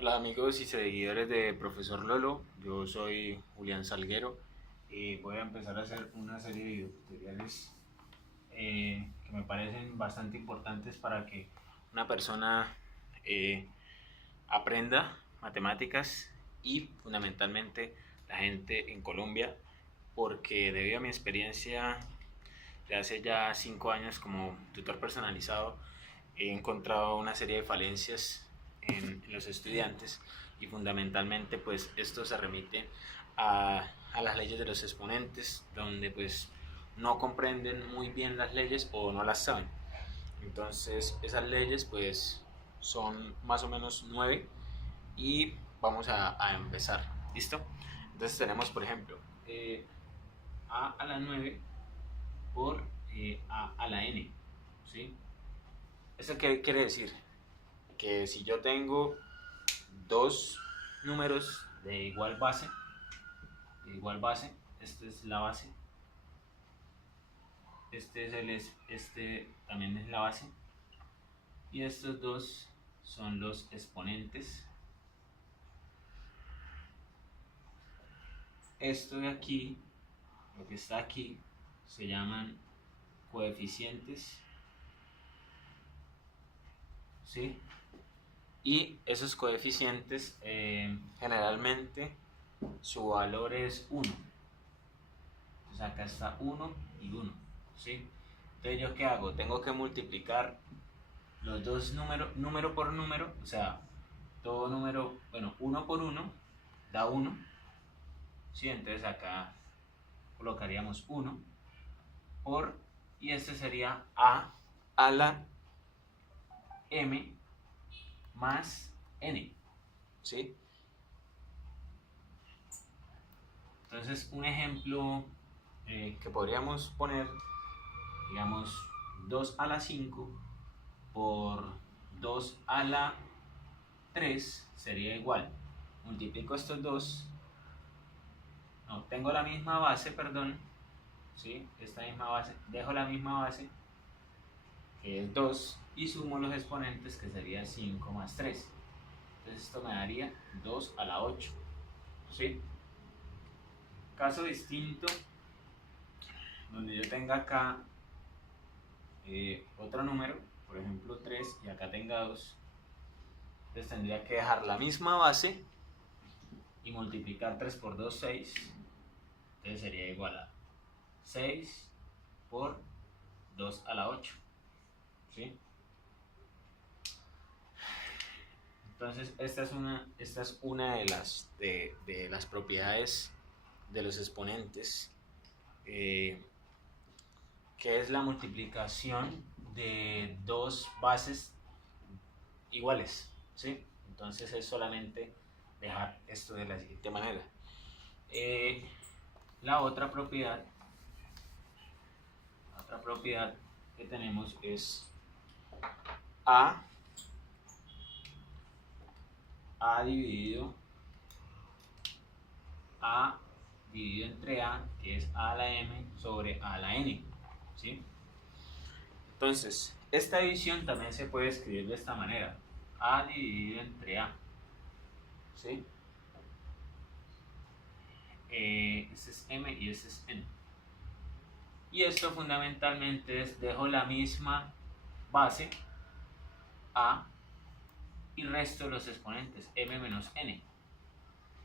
Hola amigos y seguidores de Profesor Lolo, yo soy Julián Salguero y voy a empezar a hacer una serie de videotutoriales que me parecen bastante importantes para que una persona eh, aprenda matemáticas y fundamentalmente la gente en Colombia, porque debido a mi experiencia de hace ya 5 años como tutor personalizado, he encontrado una serie de falencias en los estudiantes y fundamentalmente pues esto se remite a las leyes de los exponentes, donde pues no comprenden muy bien las leyes o no las saben. Entonces esas leyes pues son más o menos 9 y vamos a empezar. ¿Listo? Entonces tenemos, por ejemplo, a a la 9 por a la n. ¿Sí? ¿Eso qué quiere decir? Que si yo tengo dos números de igual base, esta es la base, este también es la base, y estos dos son los exponentes. Esto de aquí, lo que está aquí, se llaman coeficientes, ¿sí? Y esos coeficientes generalmente su valor es 1. Entonces acá está 1 y 1, ¿sí? Entonces yo qué hago, tengo que multiplicar los dos números, número por número, o sea, todo número, bueno, 1 por 1 da 1, ¿sí? Entonces acá colocaríamos 1 por, y este sería a la m más n, ¿sí? Entonces un ejemplo que podríamos poner, digamos, 2 a la 5 por 2 a la 3 sería igual. Multiplico estos dos. No, tengo la misma base, perdón. ¿Sí? Esta misma base. Dejo la misma base, que es 2, y sumo los exponentes, que sería 5 más 3. Entonces esto me daría 2 a la 8. ¿Sí? Caso distinto, donde yo tenga acá otro número, por ejemplo 3, y acá tenga 2. Entonces tendría que dejar la misma base y multiplicar 3 por 2, 6. Entonces sería igual a 6 por 2 a la 8. ¿Sí? Entonces esta es una de las propiedades de los exponentes, eh, que es la multiplicación de dos bases iguales. ¿Sí? Entonces es solamente dejar esto de la siguiente manera. Eh, la otra propiedad que tenemos es a dividido a dividido entre a, que es a a la m sobre a a la n. ¿Sí? Entonces, esta división también se puede escribir de esta manera: a dividido entre a. ¿Sí? Este es m y este es n. Y esto fundamentalmente es, dejo la misma base a y resto los exponentes m menos n.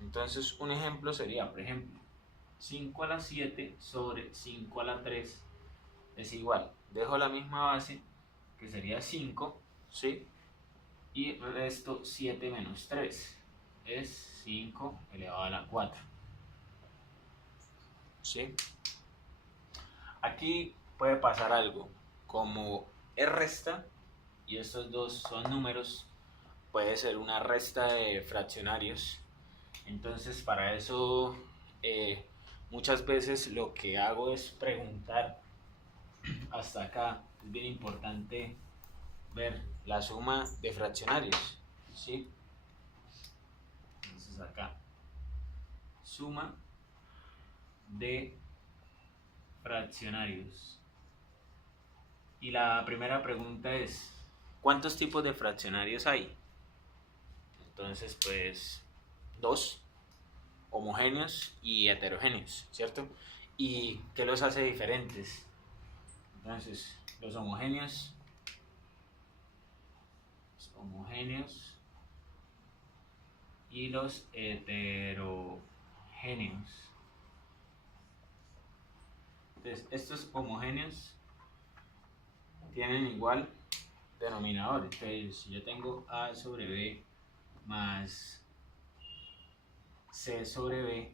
Entonces un ejemplo sería, por ejemplo, 5 a la 7 sobre 5 a la 3 es igual. Dejo la misma base, que sería 5, ¿sí? Y resto 7 menos 3. Es 5 elevado a la 4. ¿Sí? Aquí puede pasar algo. Como es resta y estos dos son números, puede ser una resta de fraccionarios. Entonces para eso muchas veces lo que hago es preguntar hasta acá. Es bien importante ver la suma de fraccionarios, ¿sí? Entonces acá, suma de fraccionarios. Y la primera pregunta es, ¿cuántos tipos de fraccionarios hay? Entonces, pues, dos, homogéneos y heterogéneos, ¿cierto? ¿Y qué los hace diferentes? Entonces, los homogéneos y los heterogéneos. Entonces, estos homogéneos tienen igual denominador. Entonces, si yo tengo A sobre B más C sobre B,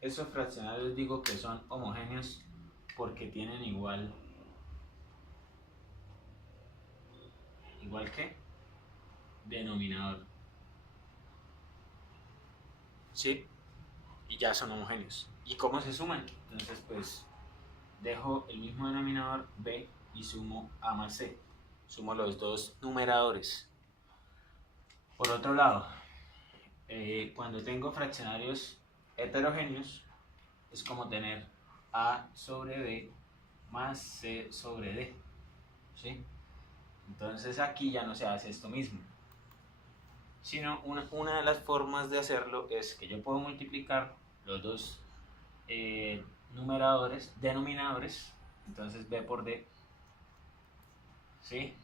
esos fraccionarios digo que son homogéneos porque tienen igual que denominador. ¿Sí? Y ya son homogéneos. ¿Y cómo se suman? Entonces, pues, dejo el mismo denominador B y sumo A más C. Sumo los dos numeradores. Por otro lado, cuando tengo fraccionarios heterogéneos, es como tener A sobre B más C sobre D. ¿Sí? Entonces aquí ya no se hace esto mismo, sino una de las formas de hacerlo es que yo puedo multiplicar los dos denominadores, entonces B por D, ¿sí?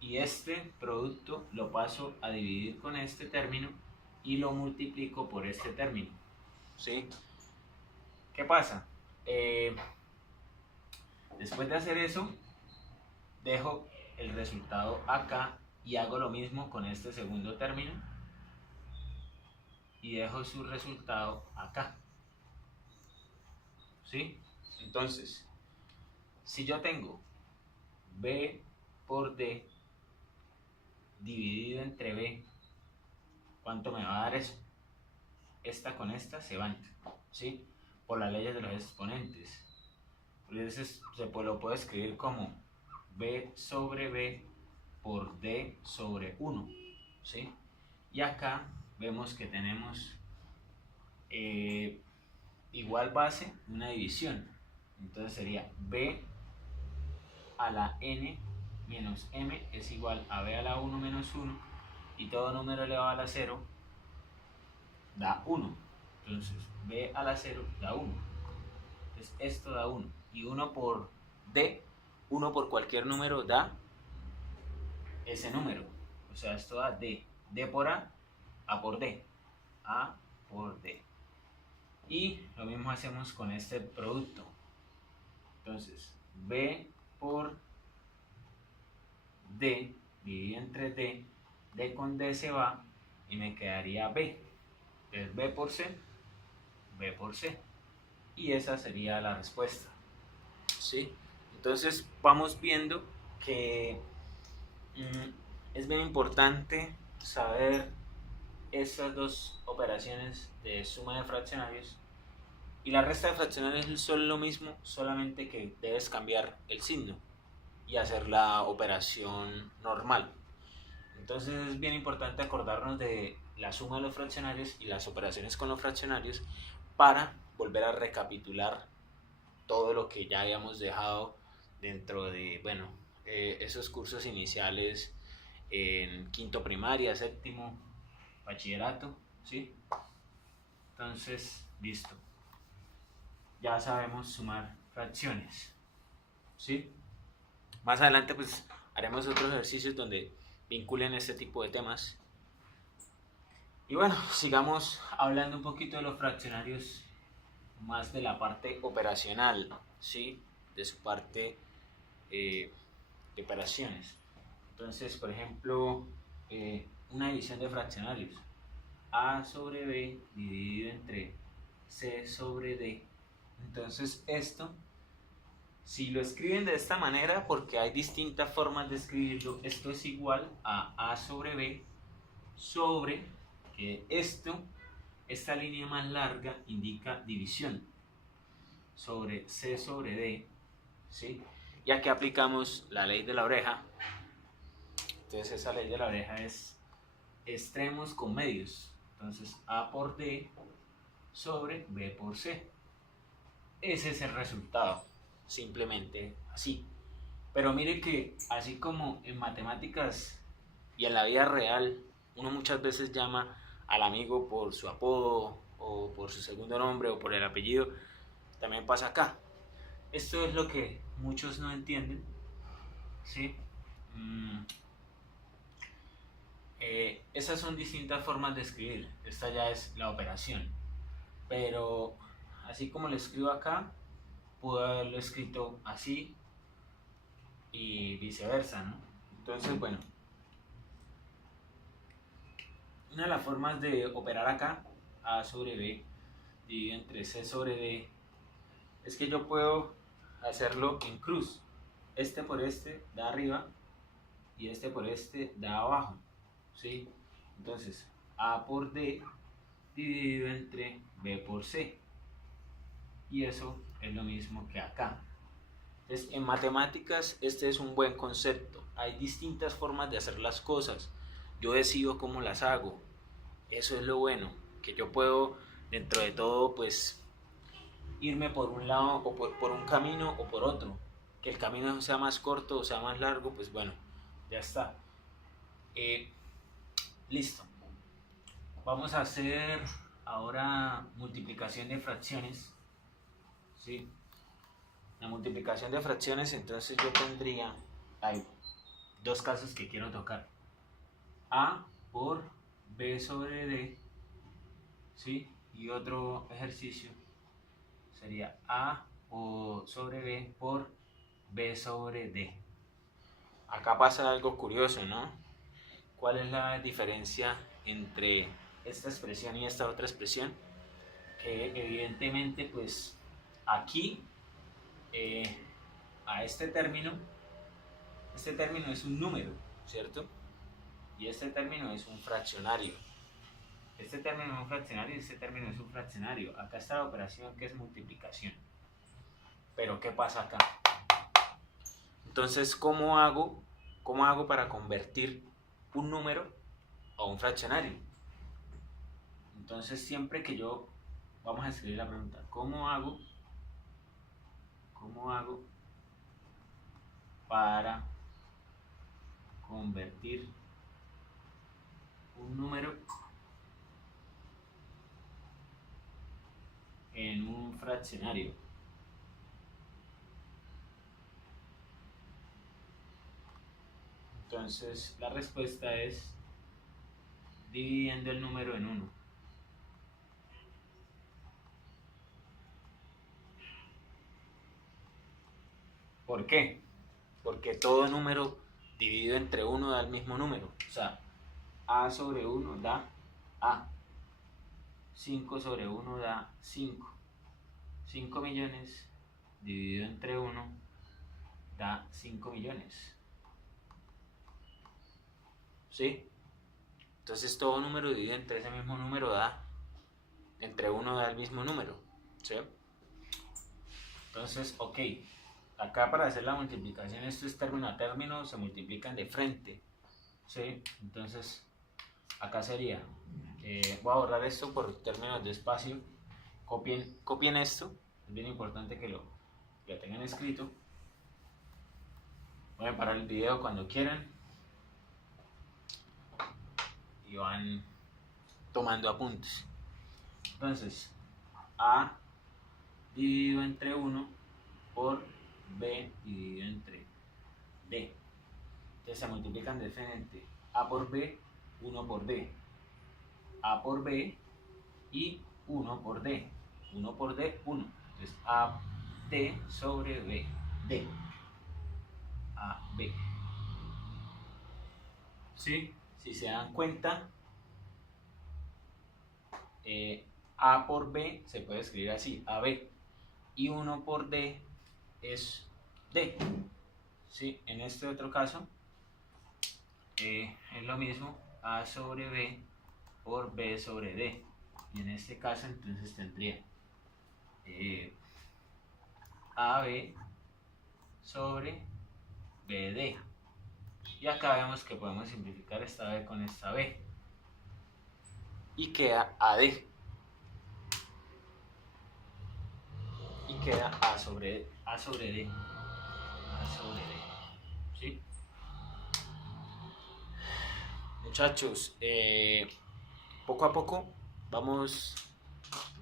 Y este producto lo paso a dividir con este término y lo multiplico por este término, ¿sí? ¿Qué pasa? Después de hacer eso, dejo el resultado acá y hago lo mismo con este segundo término y dejo su resultado acá, ¿sí? Entonces, si yo tengo B por D dividido entre B, ¿cuánto me va a dar eso? Esta con esta se van, ¿sí? Por las leyes de los exponentes. Entonces lo puedo escribir como B sobre B por D sobre 1, ¿sí? Y acá vemos que tenemos igual base, una división. Entonces sería B a la n menos m es igual a B a la 1 menos 1, y todo número elevado a la 0 da 1. Entonces B a la 0 da 1. Entonces esto da 1. Y 1 por D, 1 por cualquier número da ese número. O sea, esto da D. D por A por D. A por D. Y lo mismo hacemos con este producto. Entonces, B por D dividido entre D. D con D se va y me quedaría B. Entonces, B por C. B por C. Y esa sería la respuesta. ¿Sí? Entonces, vamos viendo que es bien importante saber estas dos operaciones de suma de fraccionarios, y la resta de fraccionarios son lo mismo, solamente que debes cambiar el signo y hacer la operación normal. Entonces es bien importante acordarnos de la suma de los fraccionarios y las operaciones con los fraccionarios para volver a recapitular todo lo que ya habíamos dejado dentro de, esos cursos iniciales en quinto primaria, séptimo, bachillerato, ¿sí? Entonces, listo. Ya sabemos sumar fracciones, ¿sí? Más adelante, pues, haremos otros ejercicios donde vinculen este tipo de temas. Y bueno, sigamos hablando un poquito de los fraccionarios, más de la parte operacional, ¿sí? De su parte de operaciones. Entonces, por ejemplo, una división de fraccionarios. A sobre B dividido entre C sobre D. Entonces esto, si lo escriben de esta manera, porque hay distintas formas de escribirlo, esto es igual a A sobre B sobre, que esta línea más larga indica división, sobre C sobre D, ¿sí? Y aquí aplicamos la ley de la oreja. Entonces esa ley de la oreja es extremos con medios. Entonces A por D sobre B por C. Ese es el resultado, simplemente así. Pero mire que así como en matemáticas y en la vida real uno muchas veces llama al amigo por su apodo o por su segundo nombre o por el apellido. También pasa acá. Esto es lo que muchos no entienden, ¿sí? Esas son distintas formas de escribir. Esta ya es la operación. Pero así como lo escribo acá, puedo haberlo escrito así y viceversa, ¿no? Entonces, bueno, una de las formas de operar acá, A sobre B dividido entre C sobre D, es que yo puedo hacerlo en cruz. Este por este da arriba y este por este da abajo, ¿sí? Entonces, A por D dividido entre B por C. Y eso es lo mismo que acá. Entonces, en matemáticas este es un buen concepto. Hay distintas formas de hacer las cosas. Yo decido cómo las hago. Eso es lo bueno, que yo puedo, dentro de todo, pues irme por un lado o por un camino o por otro. Que el camino sea más corto o sea más largo, pues bueno, ya está. Listo. Vamos a hacer ahora multiplicación de fracciones. ¿Sí? La multiplicación de fracciones, entonces yo tendría, hay dos casos que quiero tocar. A por B sobre D, ¿sí? Y otro ejercicio sería A sobre B por B sobre D. Acá pasa algo curioso, ¿no? ¿Cuál es la diferencia entre esta expresión y esta otra expresión? Que evidentemente, pues aquí a este término es un número, ¿cierto? Y este término es un fraccionario. Este término es un fraccionario y este término es un fraccionario. Acá está la operación que es multiplicación. Pero ¿qué pasa acá? Entonces, ¿cómo hago para convertir un número a un fraccionario? Entonces, siempre que vamos a escribir la pregunta, ¿cómo hago para convertir un número en un fraccionario? Entonces la respuesta es dividiendo el número en 1. ¿Por qué? Porque todo número dividido entre 1 da el mismo número. O sea, A sobre 1 da A. 5 sobre 1 da 5. 5 millones dividido entre 1 da 5 millones. ¿Sí? Entonces todo número dividido entre ese mismo número entre 1 da el mismo número. ¿Sí? Entonces, ok. Acá para hacer la multiplicación, esto es término a término, se multiplican de frente. ¿Sí? Entonces, acá sería, voy a borrar esto por términos de espacio. Copien esto, es bien importante que lo tengan escrito. Voy a parar el video cuando quieran y van tomando apuntes. Entonces, A dividido entre 1 por B dividido entre D. Entonces se multiplican de frente. A por B, 1 por D. A por B y 1 por D. 1 por D, 1. Entonces A D sobre B. D. A, B. ¿Sí? Si se dan cuenta, A por B se puede escribir así, AB. Y 1 por D es D. ¿Sí? En este otro caso, es lo mismo, A sobre B por B sobre D. Y en este caso entonces tendría AB sobre BD. Y acá vemos que podemos simplificar esta B con esta B. Y queda AD. Y queda A sobre D. A sobre D. A sobre D. ¿Sí? muchachos, poco a poco vamos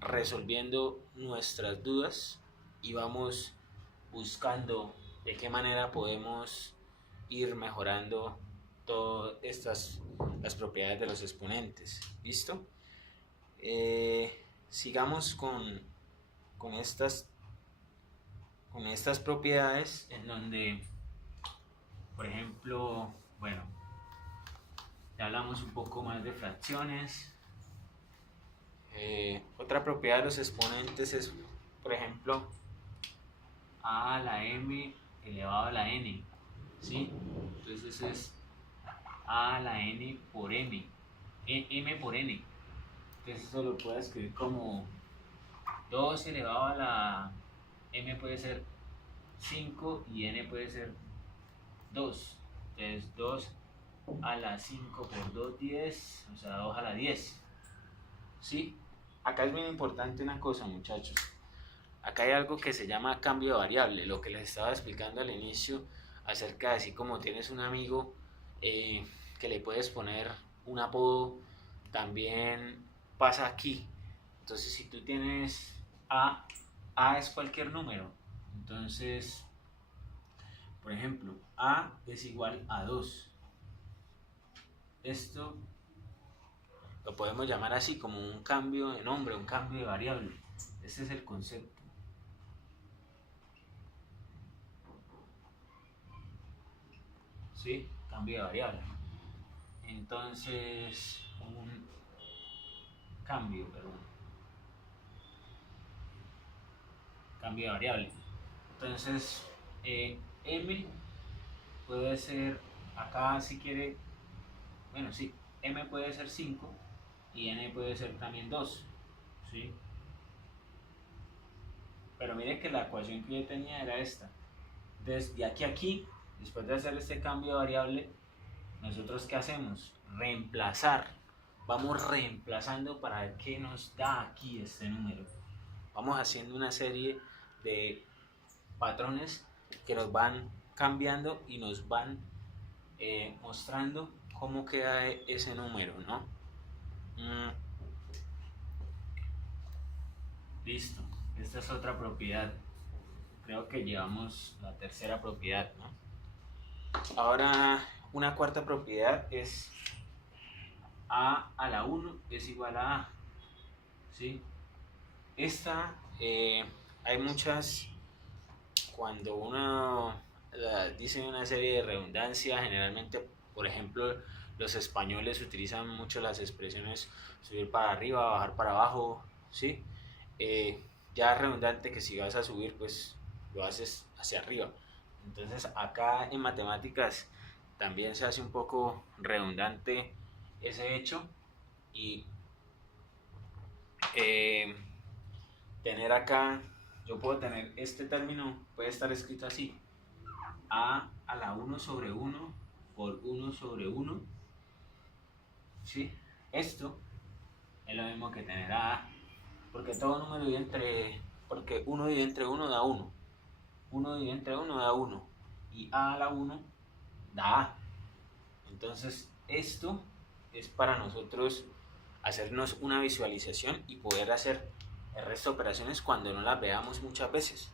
resolviendo nuestras dudas y vamos buscando de qué manera podemos ir mejorando todas las propiedades de los exponentes. ¿Listo? Sigamos con estas propiedades en donde, por ejemplo, bueno, ya hablamos un poco más de fracciones. Otra propiedad de los exponentes es, por ejemplo, a a la m elevado a la n, ¿sí? Entonces es a a la n por m, m por n. Entonces eso lo puedo escribir como 2 elevado a la m puede ser 5 y n puede ser 2. Entonces 2 a la 5 por 2, 10, o sea 2 a la 10. ¿Sí? Acá es bien importante una cosa, muchachos. Acá hay algo que se llama cambio de variable, lo que les estaba explicando al inicio acerca de si como tienes un amigo que le puedes poner un apodo, también pasa aquí. Entonces si tú tienes A es cualquier número. Entonces, por ejemplo, A es igual a 2. Esto lo podemos llamar así como un cambio de nombre, un cambio de variable. Ese es el concepto. ¿Sí? Cambio de variable. Entonces, un cambio de variable. Entonces, m puede ser, acá si quiere, bueno, sí, m puede ser 5 y n puede ser también 2, ¿sí? Pero mire que la ecuación que yo tenía era esta. Desde aquí a aquí, después de hacer este cambio de variable, nosotros ¿qué hacemos? Reemplazar. Vamos reemplazando para ver qué nos da aquí este número. Vamos haciendo una serie de patrones que nos van cambiando y nos van mostrando cómo queda ese número, ¿no? Listo. Esta es otra propiedad. Creo que llevamos la tercera propiedad, ¿no? Ahora, una cuarta propiedad es a a la 1 es igual a a, ¿sí? Esta, hay muchas, cuando uno dice una serie de redundancias, generalmente, por ejemplo, los españoles utilizan mucho las expresiones subir para arriba, bajar para abajo, ¿sí? Ya es redundante que si vas a subir, pues lo haces hacia arriba. Entonces acá en matemáticas también se hace un poco redundante ese hecho y tener acá, yo puedo tener este término, puede estar escrito así, a la 1 sobre 1 por 1 sobre 1, ¿sí? Esto es lo mismo que tener a, porque todo número divide entre, porque 1 divide entre 1 da 1, 1 divide entre 1 da 1, y a la 1 da a. Entonces esto es para nosotros hacernos una visualización y poder hacer el resto de operaciones cuando no las veamos muchas veces,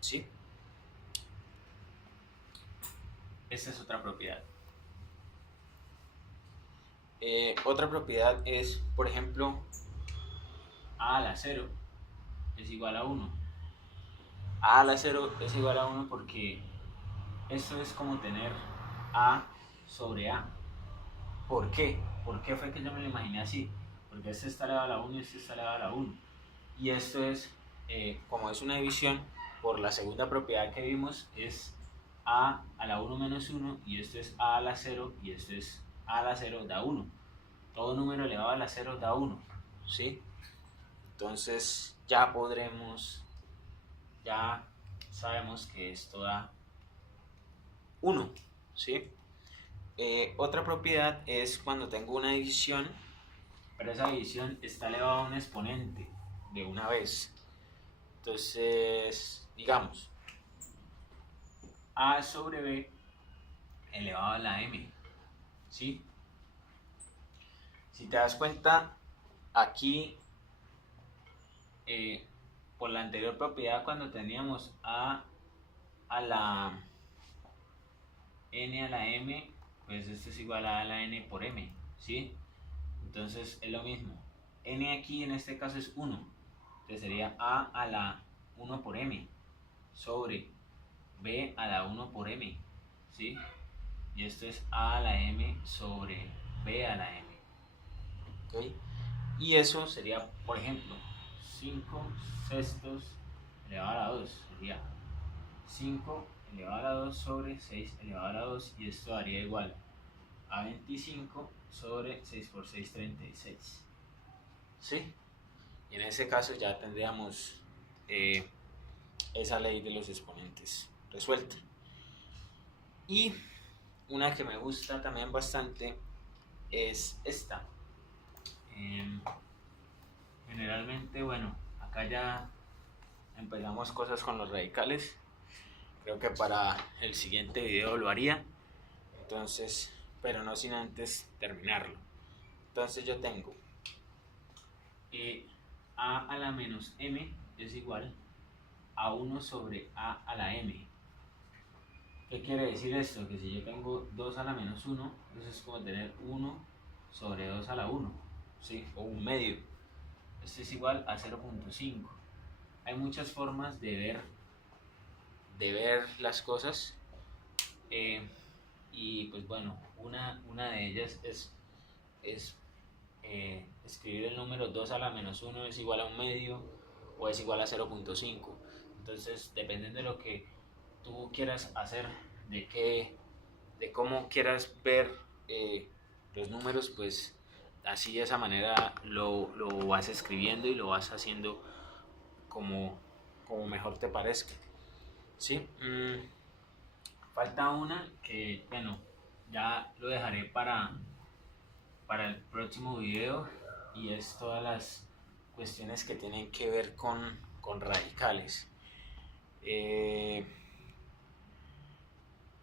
¿sí? Esta es otra propiedad. Otra propiedad es, por ejemplo, a la 0 es igual a 1. A la 0 es igual a 1 porque esto es como tener a sobre a. ¿Por qué? ¿Por qué fue que yo me lo imaginé así? Porque este está elevado a la 1 y este está elevado a la 1. Y esto es, como es una división, por la segunda propiedad que vimos, es a la 1 menos 1, y esto es a la 0, y esto es a la 0 da 1. Todo número elevado a la 0 da 1, ¿sí? Entonces ya sabemos que esto da 1, ¿sí? Otra propiedad es cuando tengo una división, pero esa división está elevada a un exponente de una vez. Entonces, digamos, a sobre b elevado a la m, ¿sí? Si te das cuenta, aquí por la anterior propiedad, cuando teníamos a la n a la m, pues esto es igual a la n por m, ¿sí? Entonces es lo mismo. N aquí en este caso es 1. Entonces sería a la 1 por m sobre b a la 1 por m, ¿sí? Y esto es a la m sobre b a la m. ¿Ok? Y eso sería, por ejemplo, 5 sextos elevado a la 2. Sería 5 elevado a la 2 sobre 6 elevado a la 2. Y esto daría igual a 25 sobre 6 por 6, 36. ¿Sí? Y en ese caso ya tendríamos esa ley de los exponentes resuelta. Y una que me gusta también bastante es esta. Generalmente, bueno, acá ya empezamos cosas con los radicales. Creo que para el siguiente video lo haría. Entonces, pero no sin antes terminarlo. Entonces yo tengo a la menos m es igual a 1 sobre a la m. ¿Qué quiere decir esto? Que si yo tengo 2 a la menos 1, entonces es como tener 1 sobre 2 a la 1, ¿sí? O un medio. Esto es igual a 0.5. Hay muchas formas de ver las cosas. Y pues bueno, una de ellas es escribir el número 2 a la menos 1 es igual a un medio o es igual a 0.5. Entonces, dependiendo de lo que tú quieras hacer, de cómo quieras ver los números, pues así de esa manera lo vas escribiendo y lo vas haciendo como mejor te parezca. ¿Sí? Falta una que, bueno, ya lo dejaré para el próximo video, y es todas las cuestiones que tienen que ver con radicales.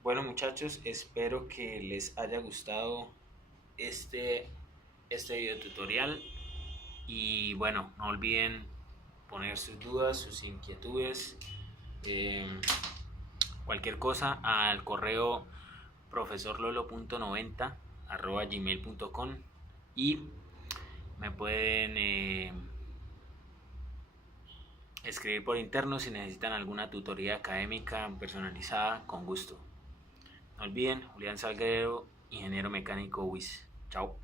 Bueno, muchachos, espero que les haya gustado este video tutorial, y bueno, no olviden poner sus dudas, sus inquietudes, cualquier cosa al correo profesorlolo.90@gmail.com, y me pueden escribir por interno si necesitan alguna tutoría académica personalizada, con gusto. No olviden, Julián Salguero, ingeniero mecánico WIS. Chao.